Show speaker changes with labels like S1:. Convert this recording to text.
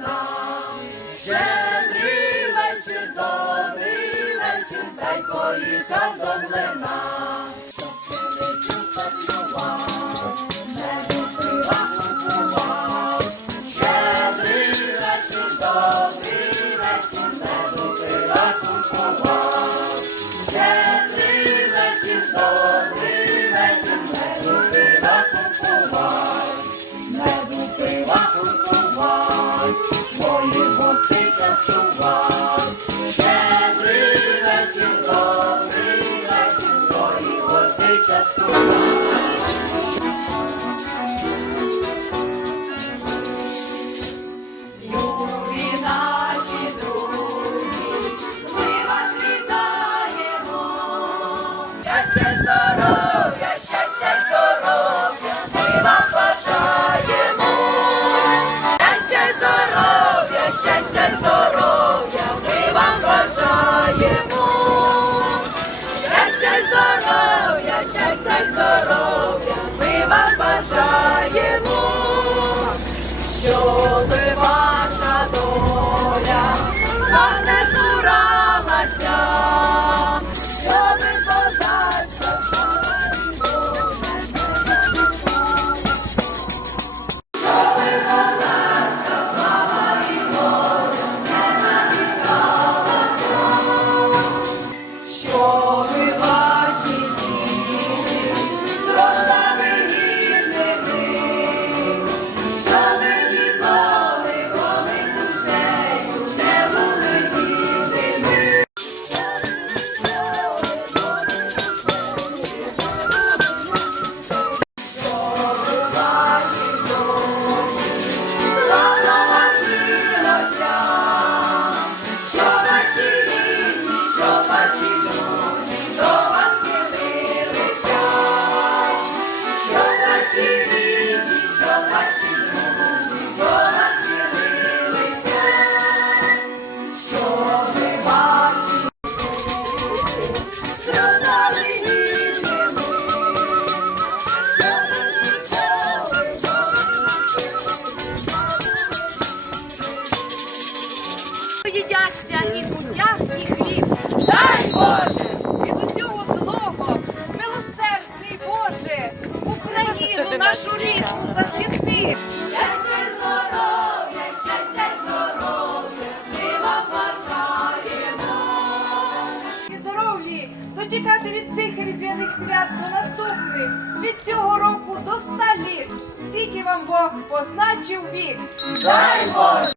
S1: нам, щедрий вечір, добрий вечір, дай поїхав до млина.
S2: Твоєго ти танцював. the road. різдвяних свят до наступних від цього року до ста літ. Стільки вам Бог позначив вік.
S1: Дай Бог!